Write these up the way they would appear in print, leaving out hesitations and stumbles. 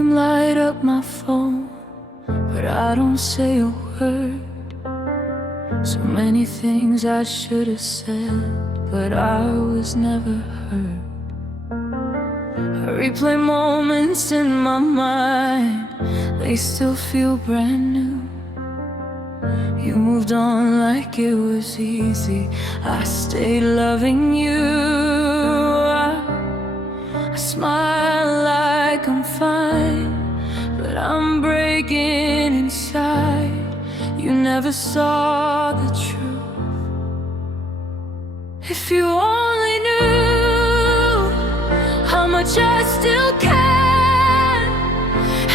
name light up my phone, but I don't say a word. So many things I should have said, but I was never heard. I replay moments in my mind, they still feel brand new. You moved on like it was easy, I stayed loving you. I smile like I'm fine, but I'm breaking inside. You never saw the truth. If you only knew how much I still care,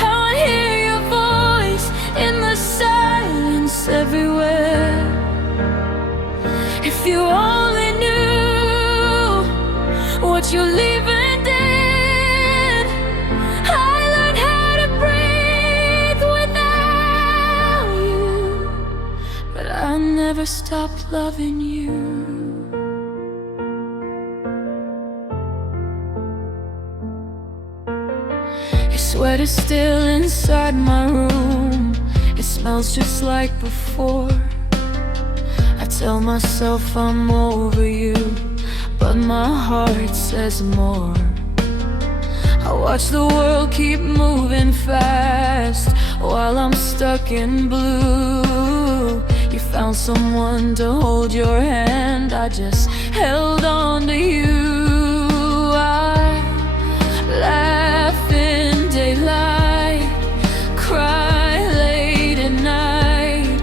how I hear your voice in the silence everywhere. If you only knew what you're leaving did, I learned how to breathe without you, but I never stopped loving you. Your sweater's still inside my room, it smells just like before. I tell myself I'm over you, but my heart says more. I watch the world keep moving fast while I'm stuck in blue. You found someone to hold your hand, I just held on to you. I laugh in daylight, cry late at night.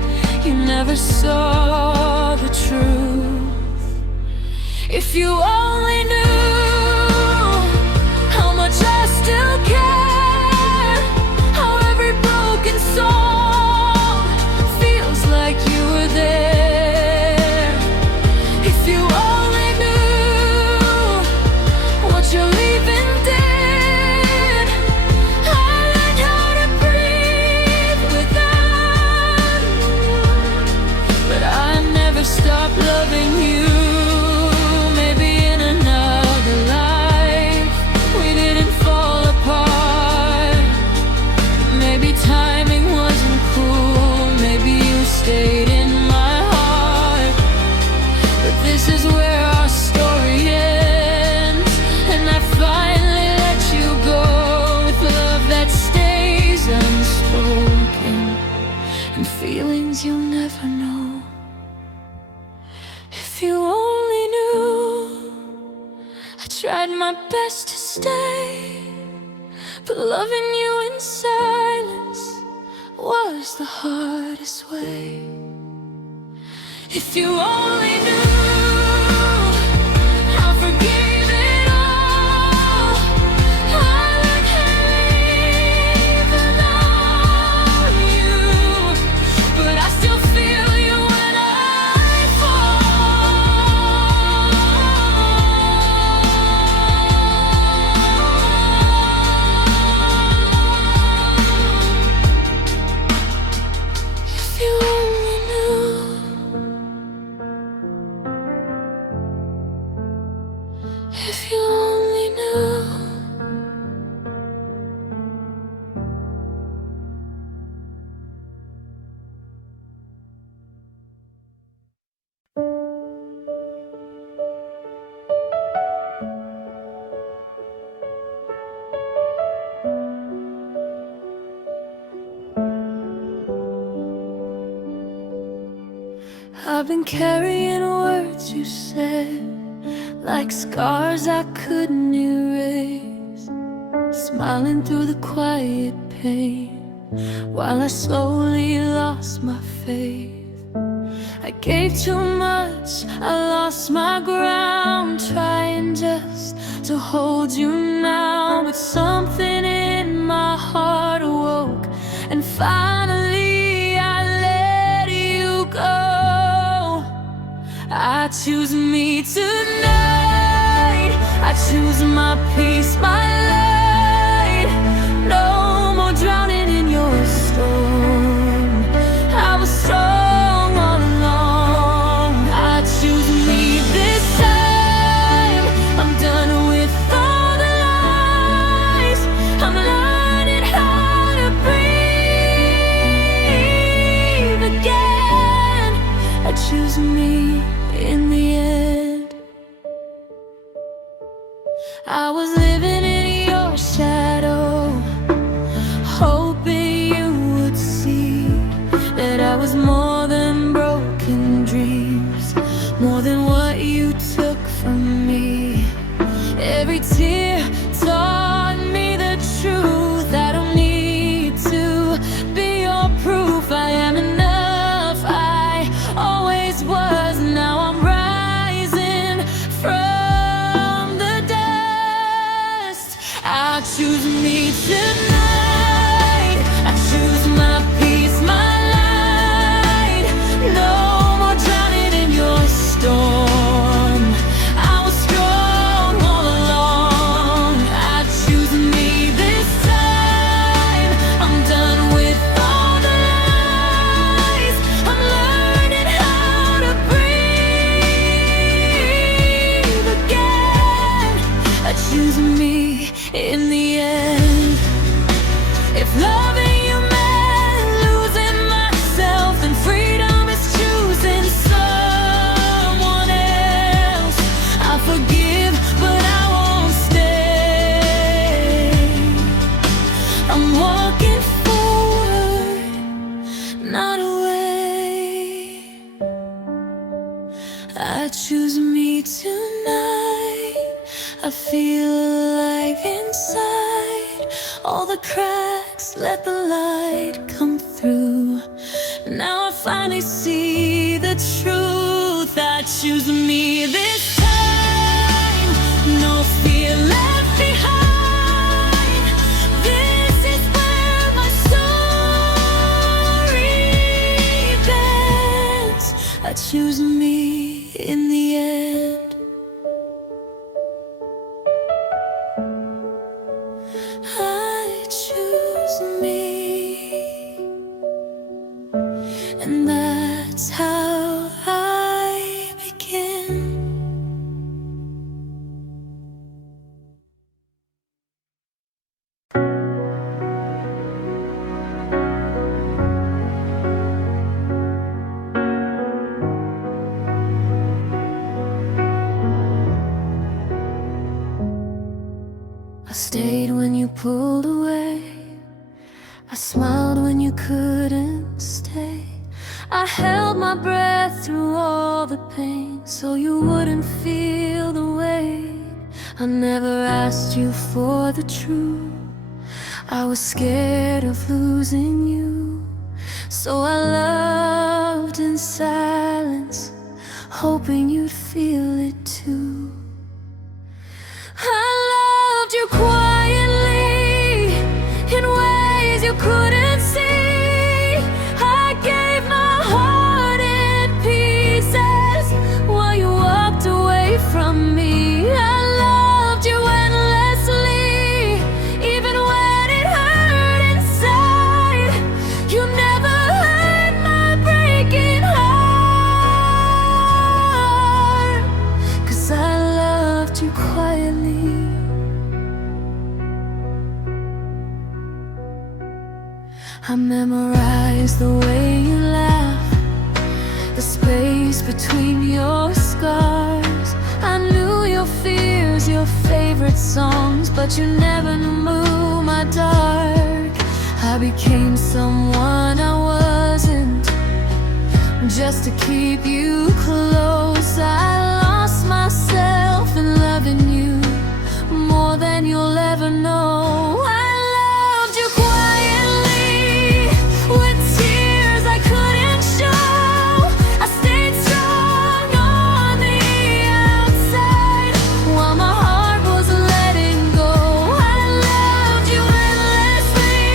You never saw the truth. If you only knew how much I still care, how every broken song feels like you were there. If you only knew what you're leaving did, I learned how to breathe without you, but I never stopped loving you. Maybe in another life we didn't fall apart. Maybe timing wasn't cool, maybe you stayed in my heart. But this is where our story ends, and I finally let you go with love that stays unspoken and feelings you'll never know. If you only knew, I tried my best to stay, but loving you in silence was the hardest way. If you only knew I forgave it all, I learned how to live without you, but I still feel you when I fall. If you only knew, if you only knew. I've been carrying words you said, like scars I couldn't erase, smiling through the quiet pain while I slowly lost my faith. I gave too much, I lost my ground, trying just to hold you now. But something in my heart awoke, and finally I let you go. I choose me tonight, I choose my peace, my light. No more drowning in your storm, I was strong all along. I choose me this time, I'm done with all the lies. I'm learning how loving you meant losing myself, and freedom is choosing someone else. I forgive, but I won't stay. I'm walking forward, not away. I choose me tonight. I feel alive inside. All the cracks, let the light come through. Now I finally see the truth. I choose me this time. No fear left behind. This is where my story bends. I choose me in the end. I choose me, and that's how I begin. I stayed when you pulled away. I smiled when you couldn't stay. I held my breath through all the pain, so you wouldn't feel the weight. I never asked you for the truth. I was scared of losing you, so I loved in silence, hoping you'd feel it too. I loved you quietly, in ways you couldn't see. I gave my heart in pieces while you walked away from me. I loved you endlessly, even when it hurt inside. You never heard my breaking heart, 'cause I loved you quietly. I memorized the way you laugh, the space between your scars. I knew your fears, your favorite songs, but you never knew my dark. I became someone I wasn't, just to keep you close. I lost myself in loving you more than you'll ever know. I loved you quietly, with tears I couldn't show. I stayed strong on the outside, while my heart was letting go. I loved you endlessly,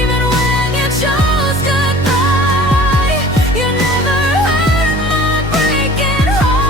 even when you chose goodbye. You never heard my breaking heart.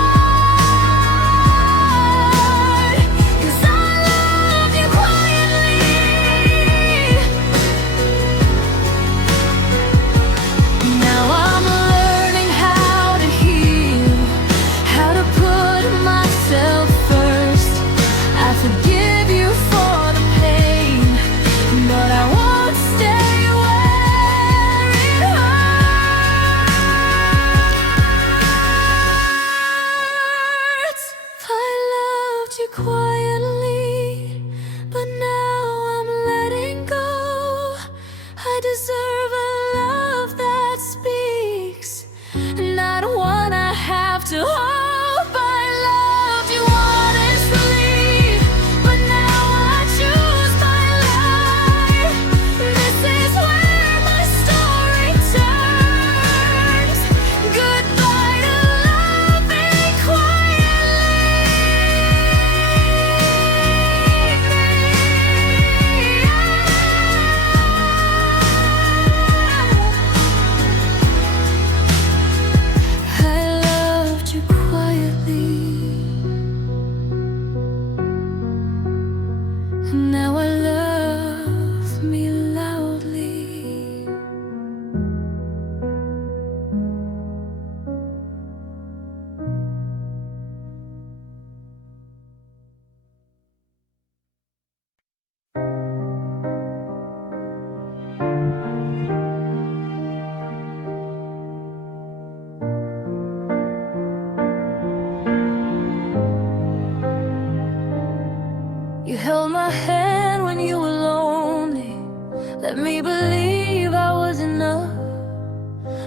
let me believe I was enough.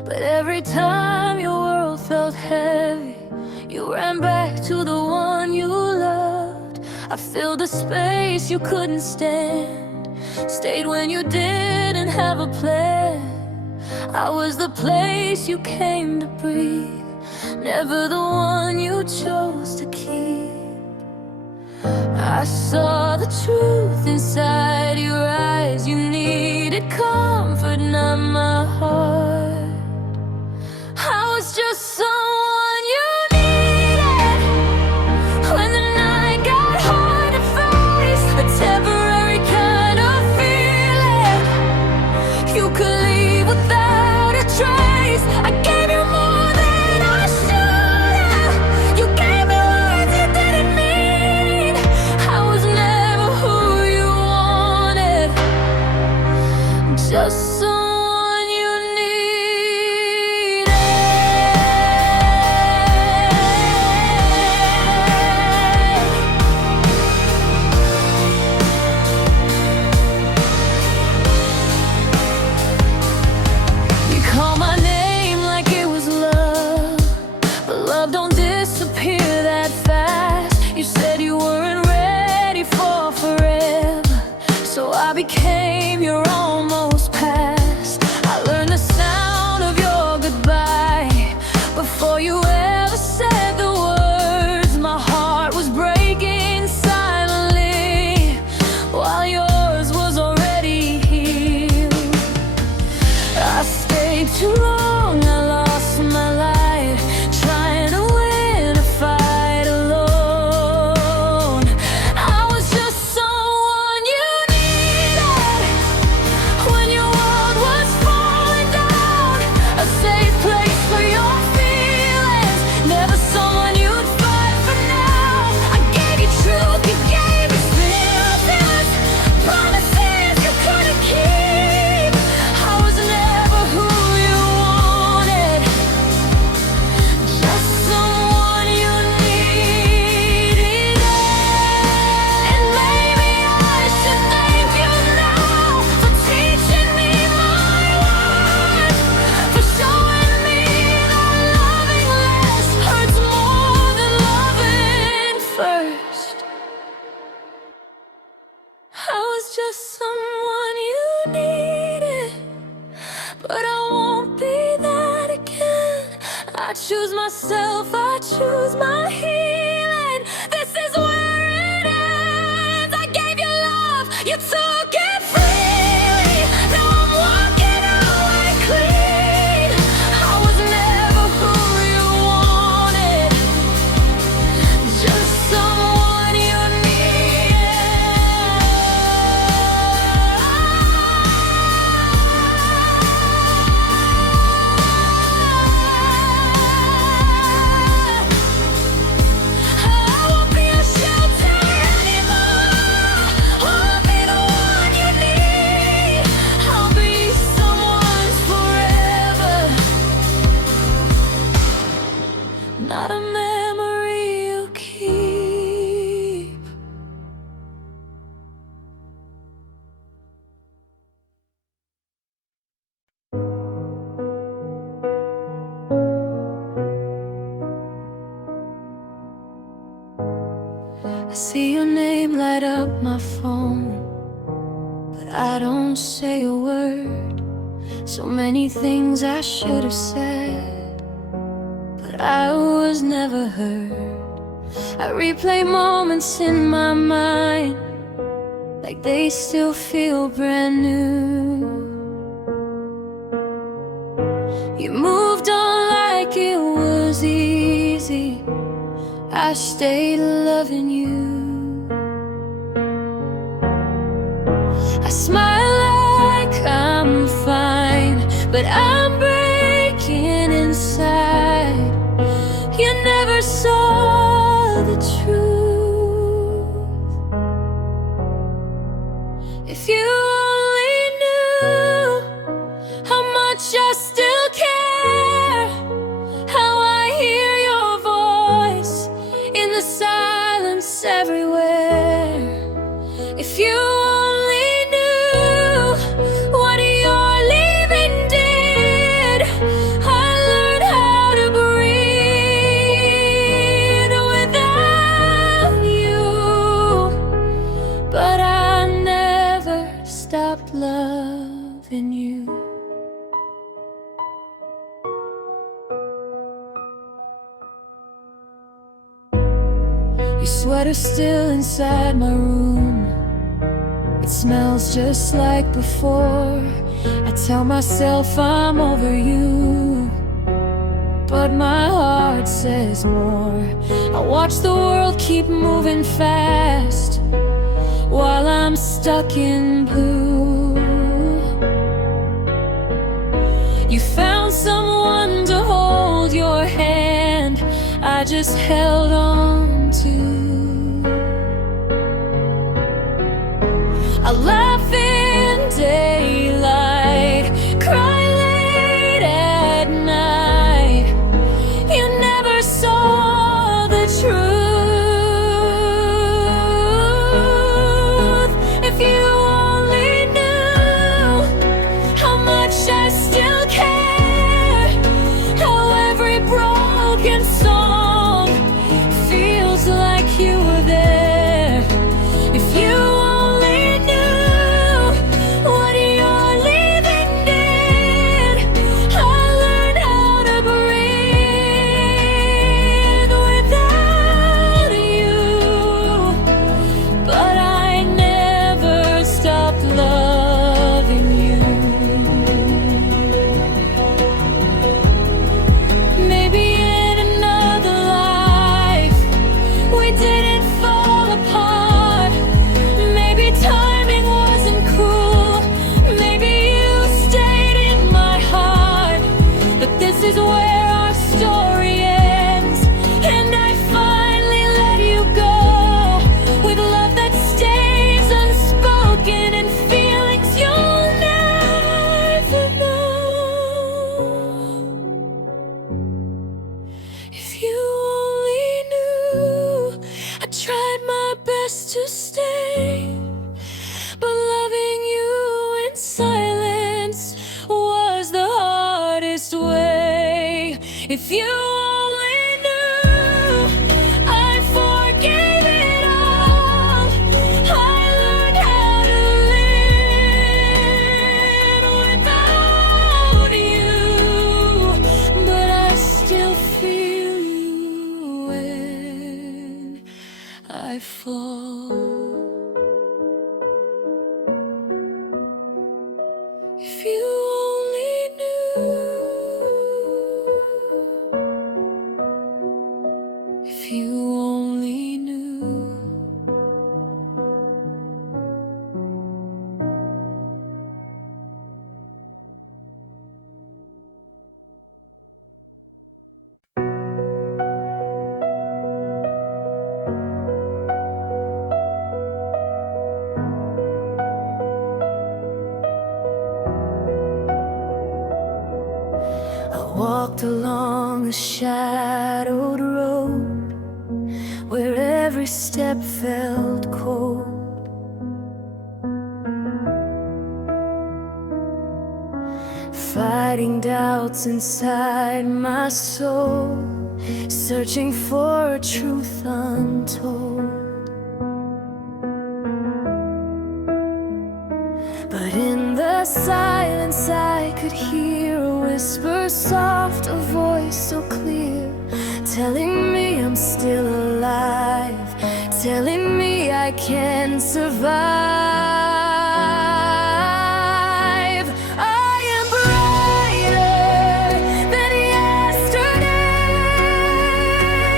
But every time your world felt heavy, you ran back to the one you loved. I filled the space you couldn't stand, stayed when you didn't have a plan. I was the place you came to breathe, never the one you chose to keep. I saw the truth inside your eyes. You needed comfort, not my heart. I was just someone you needed when the night got hard to face. A temporary kind of feeling you could leave without a trace. I gave you more than I should have. You gave me words you didn't mean. I was never who you wanted, just someone you needed. You call my name like it was love, but love don't disappear that fast. You said you weren't ready for forever, so I became your almost past. I learned the sound of your goodbye before you ever said the words. My heart was breaking silently while yours was already healed. I stayed too long, I lost my life trying to win a fight alone. I was just someone you needed when your world was falling down, a safe place for your feelings, never someone you'd fight for now. I gave you truth, you gave me feelings, promises you couldn't keep. I was never who you wanted, just someone you needed. And maybe I should thank you now for teaching me my worth, for showing me that loving less hurts more than loving first. I was just someone you needed, but I won't be that again. I choose myself, I choose my healing. This is where it ends. I gave you love, you took it freely. Now I'm walking away clean. I was never who you wanted, just someone you I won't be a shelter anymore. I'll be the one you need. I'll be someone's forever, not a memory you keep. I see your name light up my phone, but I don't say a word. So many things I should have said, but I was never heard. I replay moments in my mind like they still feel brand new. You moved on like it was easy. I stayed loving you. I smile like I'm fine, but I'm breaking inside. You never saw the truth. If you only knew how much I still care, how I hear your voice in the silence everywhere. If you only knew loving you. Your sweater's still inside my room. It smells just like before. I tell myself I'm over you, but my heart says more. I watch the world keep moving fast while I'm stuck in blue. You found someone to hold your hand, I just held on to. I laugh in daylight, cry late at night. You never saw the truth. If you only knew how much I still care, how every broken song feels like you were there. If you only knew what you're leaving did, I learned how to breathe without you. But I never stopped loving you. Maybe in another life we didn't fall apart. Maybe timing wasn't cruel. Maybe you stayed in my heart. But this is where our story ends, and I finally let you go, with love that stays unspoken and feelings you'll never know. If you only knew, I tried my best to stay, but loving you in silence was the hardest way. If you only knew, I forgave it all. I learned how to live without you, but I still feel you when I fall. If you only knew, if you only knew. I walked along a shadowed road where every step felt cold. Fighting doubts inside my soul, searching for a truth untold. But in the silence I could hear a whisper soft, a voice so clear, telling me I'm still alive, telling me I can survive. I am brighter than yesterday.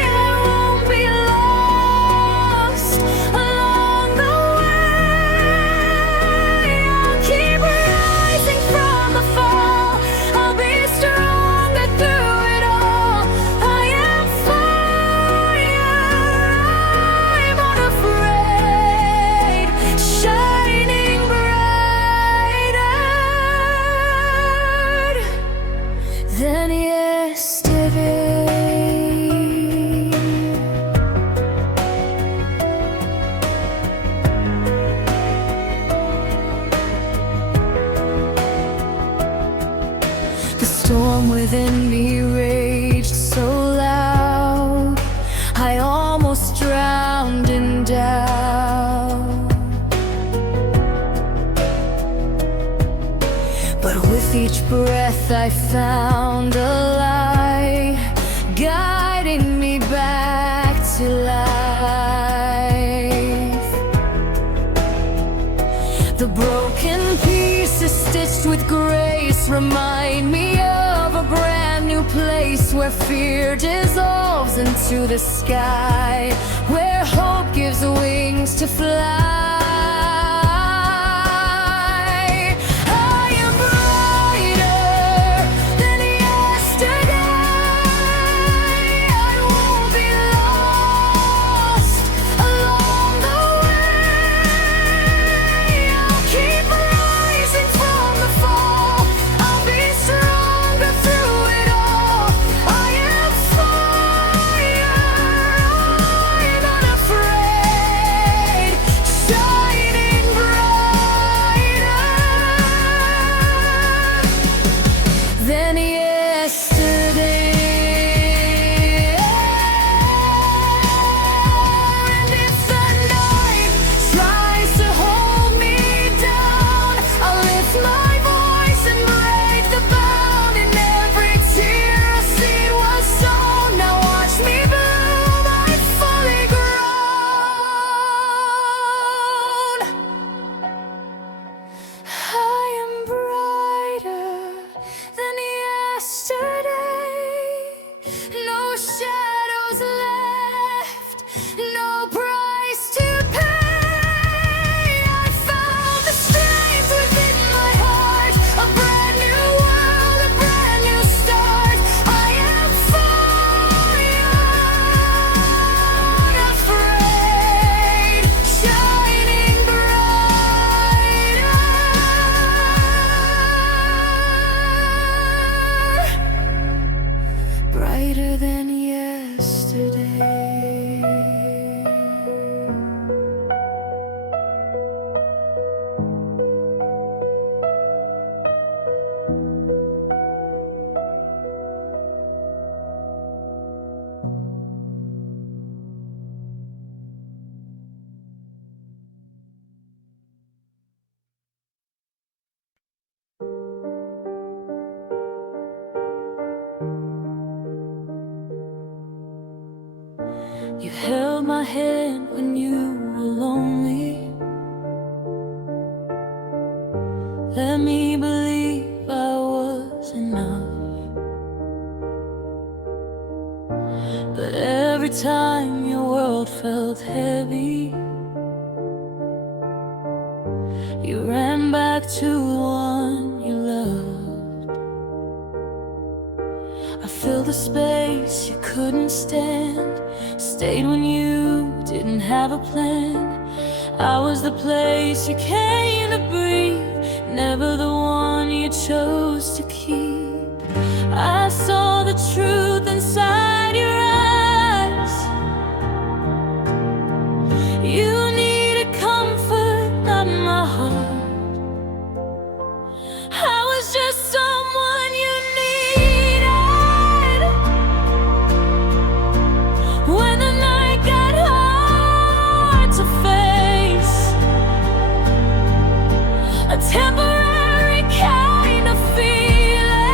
I won't be lost along the way. I'll keep rising from the fall. I'll be stronger through it all. I am fire, I'm unafraid, shining brighter than yesterday. The storm within me raged so loud, I almost drowned in doubt. But with each breath I found a light, guiding me back to life. The broken pieces stitched with grace remind me of a brand new place where fear dissolves into the sky, where hope gives wings to fly. Brighter than yesterday. You held my hand when you were lonely. Let me believe I was enough. But every time your world felt heavy, you ran back to the one you loved. I filled the space you couldn't stand, stayed when you didn't have a plan. I was the place you came to breathe, never the one you chose to keep. I saw the truth inside your eyes. You needed comfort, not my heart. I was just someone you needed when the night got hard to face. A temporary kind of feeling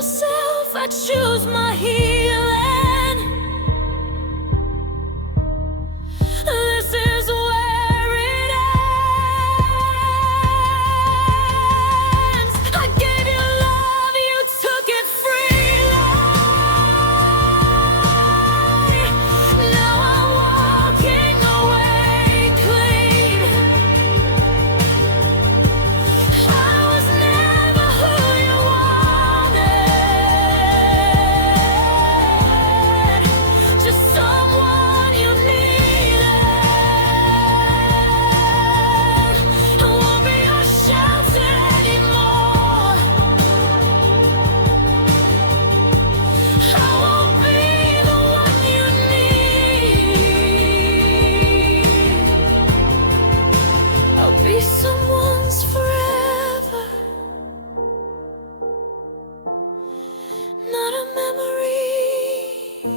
myself, I choose my healing. This is where it ends. I gave you love, you took it freely. Now I'm walking away clean. I was never who you wanted, just someone you needed. I won't be your shelter anymore. I won't be the one you need. I'll be someone's forever, not a memory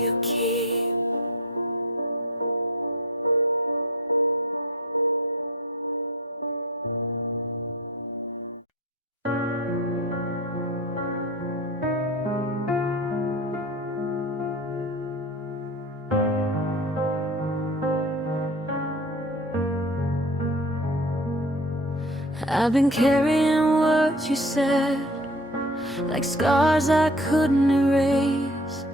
you keep. I've been carrying words you said, like scars I couldn't erase,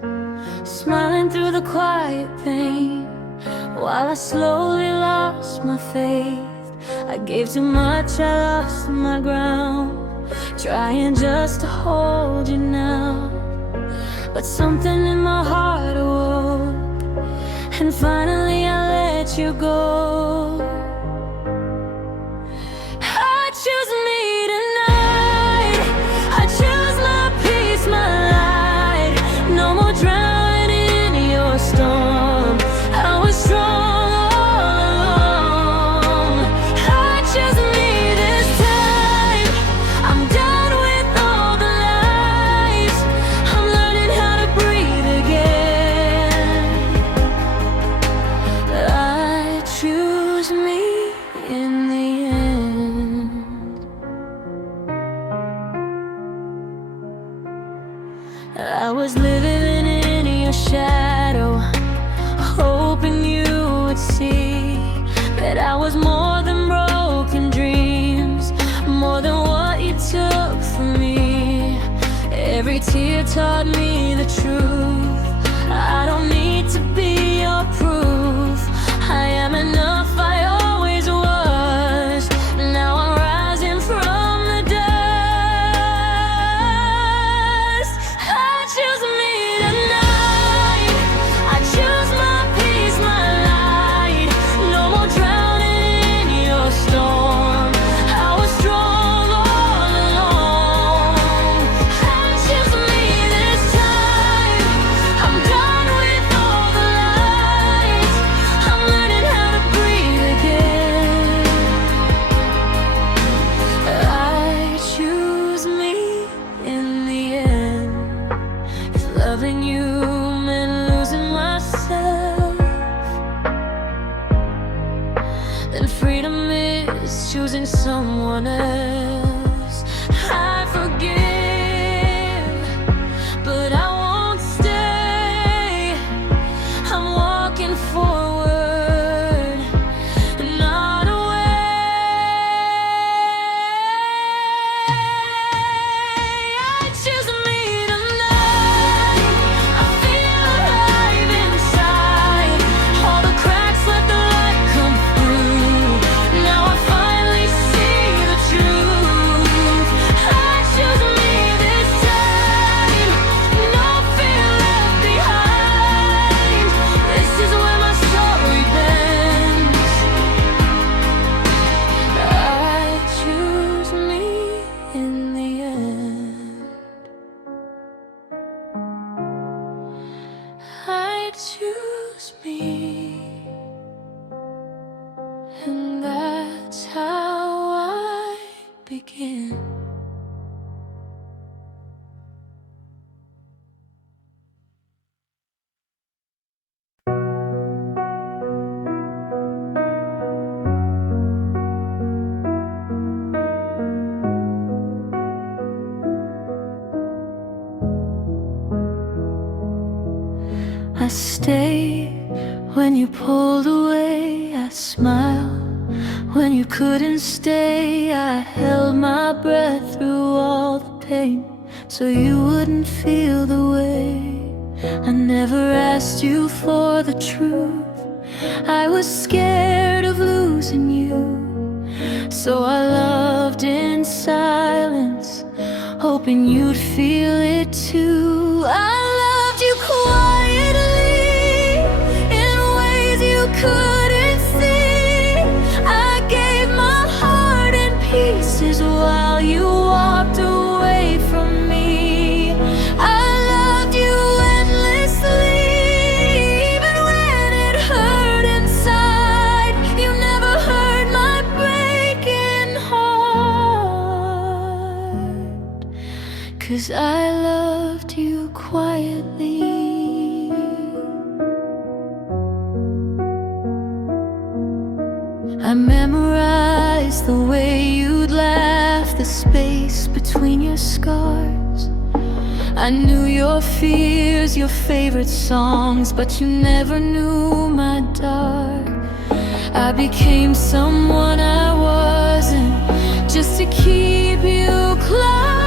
smiling through the quiet pain, while I slowly lost my faith. I gave too much, I lost my ground, trying just to hold you now. But something in my heart awoke, and finally I let you go. I choose me tonight. I choose my peace, my light. No more drowning in your storm. I was strong all along. I choose me this time. I'm done with all the lies. I'm learning how to breathe again. I choose me in the end. I was living in your shadow, hoping you would see that I was more than broken dreams, more than what you took from me. Every tear taught me the truth. I don't need to be your proof. I am enough, I always was. Now I'm rising from the dust. I choose me tonight. I choose my peace, my light. No more drowning in your storm. I was strong all along. I choose me this time. I'm done with all the lies. I'm learning how to breathe again. I choose me in the end. If loving you meant losing myself, then freedom is choosing someone else. I forgive, but I won't stay. I'm walking forward, not away. I choose me tonight. I feel alive inside. All the cracks, let the light come through. Now I finally see the truth. I choose me this time. No fear left behind. This is where my story bends. I choose me in the end. I choose me, and that's how I begin. stayed. When you pulled away, I smiled. When you couldn't stay, I held my breath through all the pain, so you wouldn't feel the way. I never asked you for the truth. I was scared of losing you, so I loved in silence, hoping you'd feel it too. I loved you quietly, in ways you couldn't see. I gave my heart in pieces while you walked away from me. I loved you endlessly, even when it hurt inside. You never heard my breaking heart, 'cause I loved you quietly. I memorized the way you'd laugh, the space between your scars. I knew your fears, your favorite songs, but you never knew my dark. I became someone I wasn't, just to keep you close.